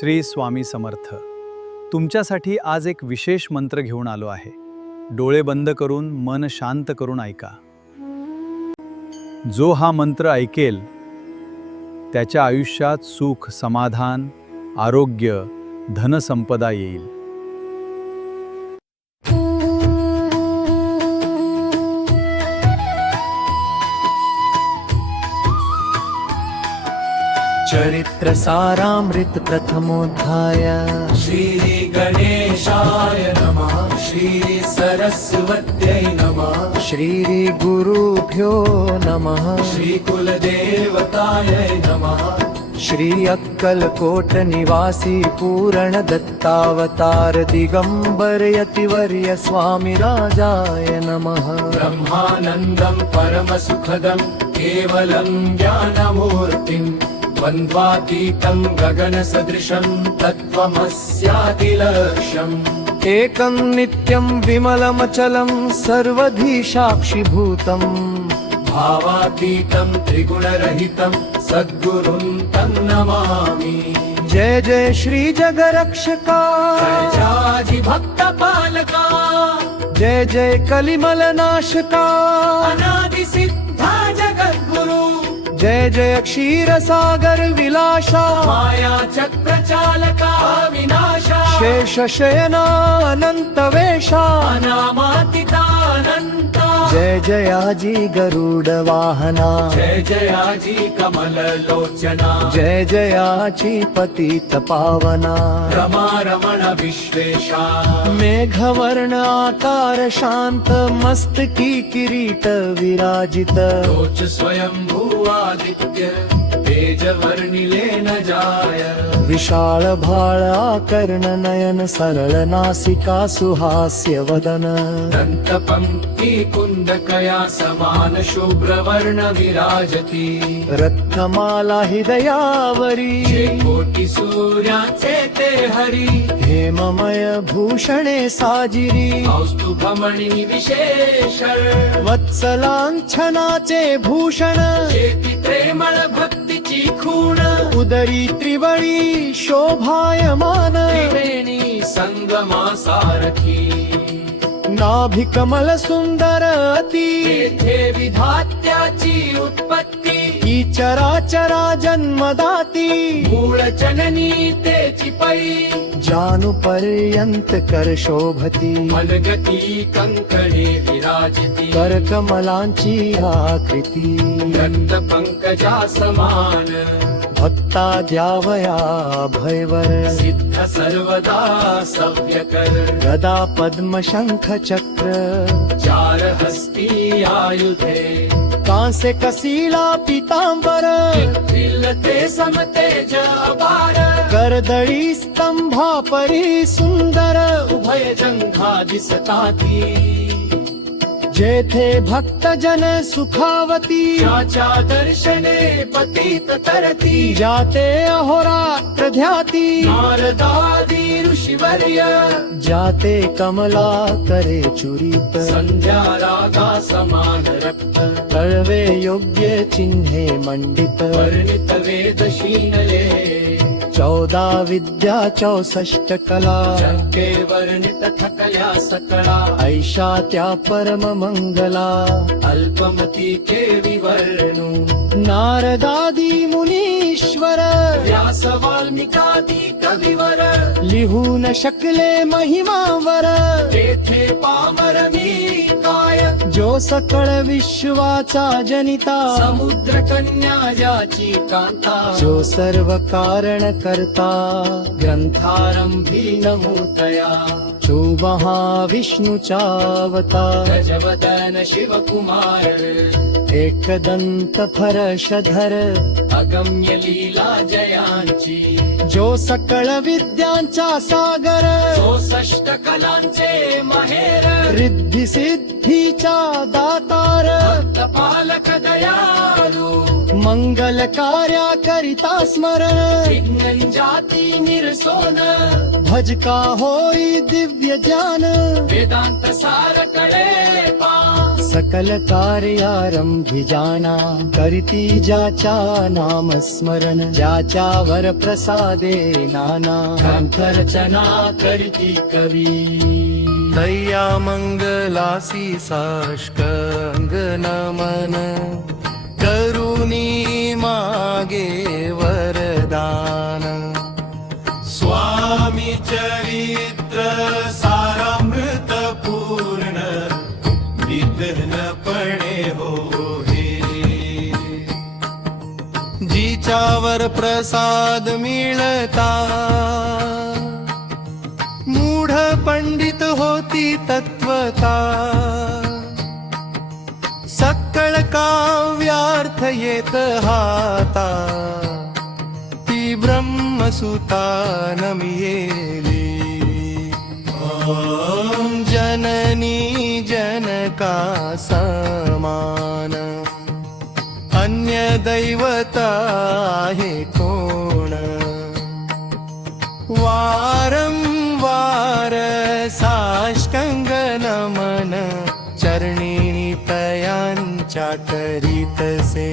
श्री स्वामी समर्थ. तुमच्यासाठी आज एक विशेष मंत्र घेऊन आलो आहे. डोळे बंद करून मन शांत करून ऐका. जो हा मंत्र ऐकेल त्याच्या आयुष्यात सुख, समाधान, आरोग्य, धनसंपदा येईल. चरित्र सारामृत प्रथमोध्याय. श्री गणेशाय नमः. श्री सरस्वत्यै नमः. श्री गुरुभ्यो नमः. श्री कुलदेवतायै नमः. श्री अक्कलकोट निवासी पूर्ण दत्तावतार दिगंबर यतिवर्य स्वामी राजाय नमः. ब्रह्मानन्दं परमसुखदं केवलं ज्ञानमूर्तिं द्वन्द्वातीतं गगनसदृशं तत्त्वमस्यादिलक्ष्यम्. एकं नित्यं विमलमचलं सर्वधी साक्षिभूतं. भावातीतं त्रिगुणरहितं सद्गुरुं तं नमामि. जय जय श्री जगरक्षका. जय जाजी भक्तपालका. जय जय कलिमलनाशका. अनादिसिद्धा जगद्गुरु. जय जय क्षीरसागर विलासा. माया चक्रचालका विनाशा. शेष शयना अनंत वेशा. अनामातीतानन्ता. जय जयाजी गरुड वाहना. जय जयाजी कमललोचना. जय जयाची पतित पावना. रमा रमण विश्वेशा. मेघवर्ण आकार शांत मस्तकी किरीट विराजित. रोच स्वयंभुवादित्य तेजवर्णिले न जाय. विशाल भाळ आकर्ण नयन सरळ नासिका सुहास्य वदन. दन्तपङ्क्ति कुन्दकया समान शुभ्रवर्ण विराजती. रत्नमाला हृदयावरी. कोटि सूर्याचे ते हरी. हेममय भूषणे साजिरी. कौस्तुभमणि विशेष. वत्सलांछनाचे भूषण. चेति प्रेमळ भक्तीची खूण. उदरी त्रिवळी शोभायमान. त्रिवेणी संगमा सारखी. नाभिकमल सुंदर अति. तेथे विधात्याची उत्पत्ती. ही चराचरा जन्मदाती. मूळ जननी तेची पै. जानुपर्यंत कर शोभती. मनगती कंकणे विराजिती. करकमलांची आकृती. गंध पंकजा समान. भक्ता द्यावया भयवर. सिद्ध सर्वदा सव्यकर. गदा पद्म शंख चक्र. चार हस्ती आयुधे. कांसे कसीला पितांबर. ते समतेज अपार. करदळी स्तंभा परी सुंदर. उभय जंघा दिसताती. जेथे भक्त जन सुखावती. ज्याच्या दर्शने पतित तरती. जाते अहोरात्र ध्याती. नारदादी ऋषिवर्य. जाते कमला करे चुरित. संध्या रागा समान रक्त. कळवे योग्य चिन्हे मंडित. वर्णित वेद शीनले. 14 विद्या 64 कला. जंके वर्णित थकल्या सकळा. ऐशा त्या परम मंगला. अल्पमती के विवर्णू. नारदादी मुनीश्वर. व्यास वाल्मिकादी कविवर. लिहू न शकले महिमावर. तेथे पामर मी काय. जो सकळ विश्वाचा जनिता. समुद्र कन्या ज्याची कांता. जो सर्व कारण करता. ग्रंथारंभी नमूतया. जो महाविष्णूचा अवतार. गजवदन शिवकुमार. एकदंत फरशधर. अगम्य लीला जयांची. जो सकळ विद्यांचा सागर. 64 कलांचे माहेर. रिद्धी सिद्धीचा दातार. पालक दयालू. मंगल कार्याकरिता स्मरण जाती निरसोन भजका होई दिव्य ज्ञान वेदांत सार कळे पा सकल कार्यारंभी जाना करीती ज्याच्या नाम स्मरण ज्याच्या वर प्रसादे नाना ग्रंथरचना करती कवी तय्या मंगलासी साष्टांग नमन करुणी मागे वरदान स्वामी चरित्र सारामृत पूर्ण विघ्नपणे हो हे जिच्यावर प्रसाद मिळता मूढ पंडित होती तत्वता सकळ काव्यार्थ येत हाता ती ब्रह्मसुता नमियेली जननी जनका समान अन्य दैवत आहे कोण वारंवार साष्टांग नमन चरणी तयांच्या करीतसे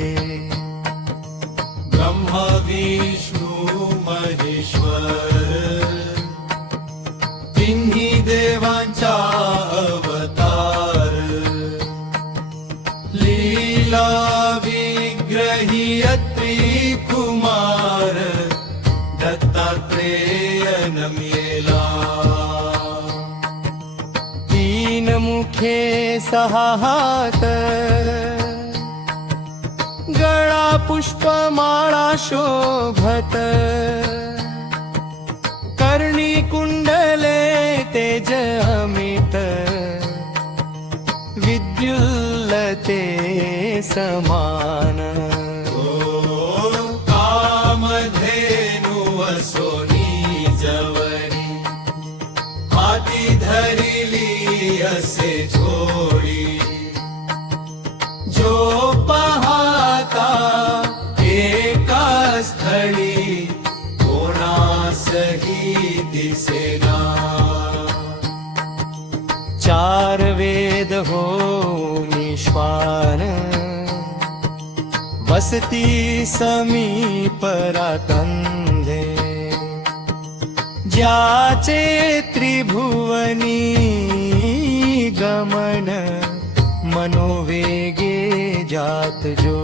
ब्रह्मा विष्णू महेश्वर तिन्ही देवांचा अवतार लीला विग्रही अत्री कुमार दत्तात्रेय नमियेला तीन मुखे सहा हात गळा पुष्पमाळा शोभत कर्णी कुंडले तेज अमित विद्युल्लते समान कामधेनु सोनी जवरी हाती धरिली असे झोळी जो पाहता एका स्थळी कोणासही दिसेना चार वेद हो निष्पान वसती समीप रातंधे ज्याचे त्रिभुवनी गमन मनोवेगे जात जो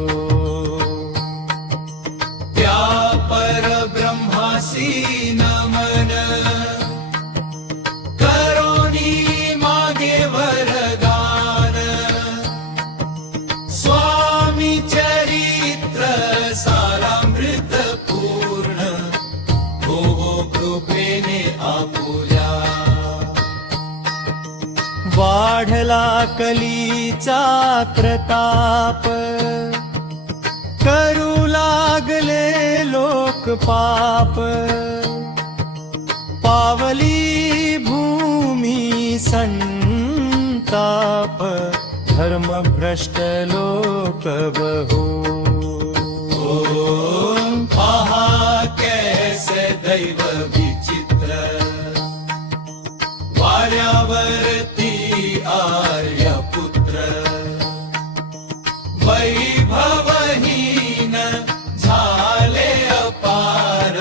त्या परब्रह्मासी नमन करोनी मागे वरदान स्वामी चरित्र सारामृत पूर्ण हो कृपेने आपुल्या वाढला कलीचा प्रताप करू लागले लोक पाप पावली भूमी संताप धर्म भ्रष्ट लोक बहु पहा कैसे दैव विचित्र वाऱ्यावरती आर्यपुत्र वैभवहीन झाले अपार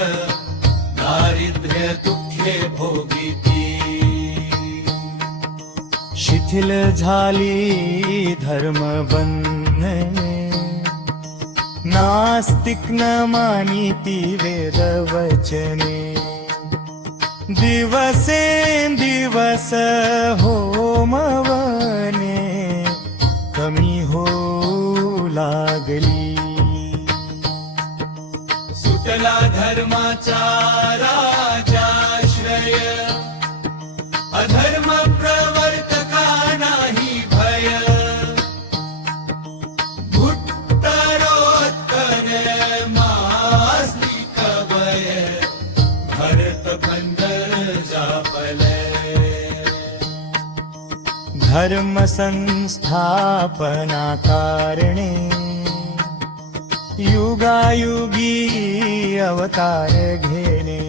दारिद्र्य दुःखे भोगिती शिथिल झाली धर्म बंधने नास्तिक न मानिती वेद वचने दिवसेंदिवस होमवने कमी होऊ लागली सुटला धर्माचा राजाश्रय अधर्म प्रवर्तका नाही भय भुट्टरोत्तर मास्तिक भय भरत खंड जापले धर्म संस्थापना कारणे युगायुगी अवतार घेणे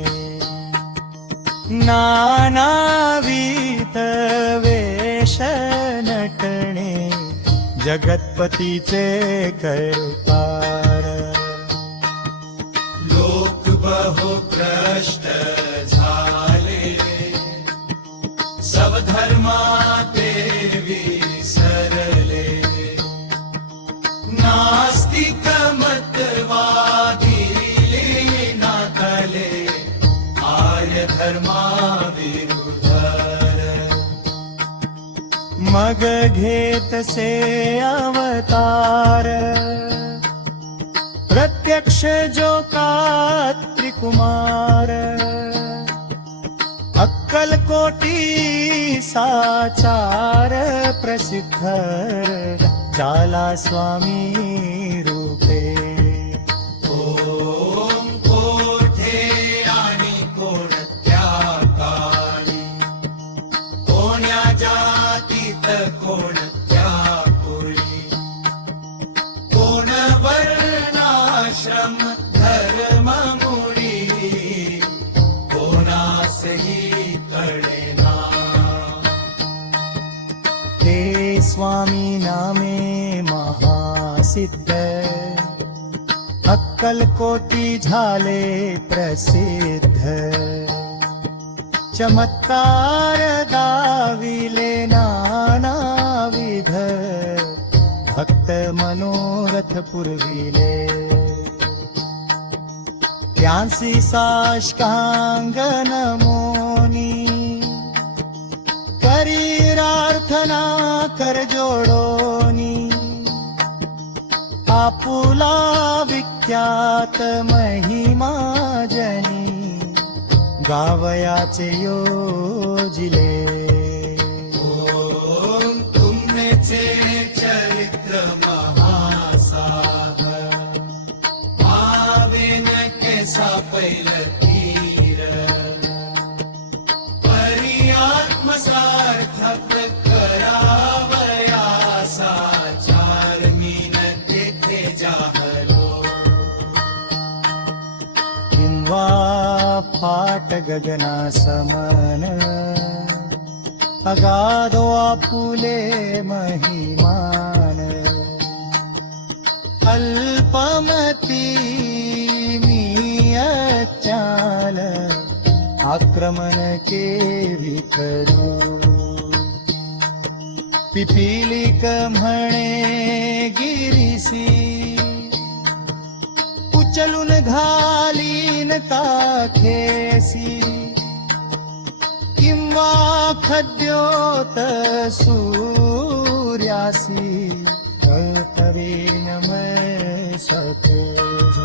नानाविध वेश नटणे जगतपतीचे करपार लोक बहुभ्रष्ट झाले सब धर्माते विसरले नास्तिक मतवादी नाथले आर्य धर्माविरुद्धर मग घेतसे अवतार प्रत्यक्ष जो का त्रिकुमार अक्कलकोटी साचार प्रसिद्ध झाला स्वामी रूपे ओम कोठे आणि कोणत्या काळी कोण्या जातीत कोणत्या कुळी कोण वर्णाश्रम धर्म मुळी कोणासही कळेना ते स्वामी नामे महासिद्ध अक्कलकोटी झाले प्रसिद्ध चमत्कार दाविले नानाविध भक्त मनोरथ पुरविले त्यांसी साष्टांग नमोनी करीरार्थना कर जोडोनी आपुला विख्यात महिमा जनी गावयाचे योजिले ओम तुमचे चरित्र महासागर आवेन कैसा पैल तीर परिआत्मसार्थक करावयासा चार मीन तेथे जाहलो किंवा फाट गगना समन अगाधो आपुले महिमान अल्पमती मी अचाल आक्रमण केवी करू पिपीलिक म्हणे गिरीसी उचलून घालीन ताखेसी किंवा खद्योत सूर्यासी तवे नम सतेज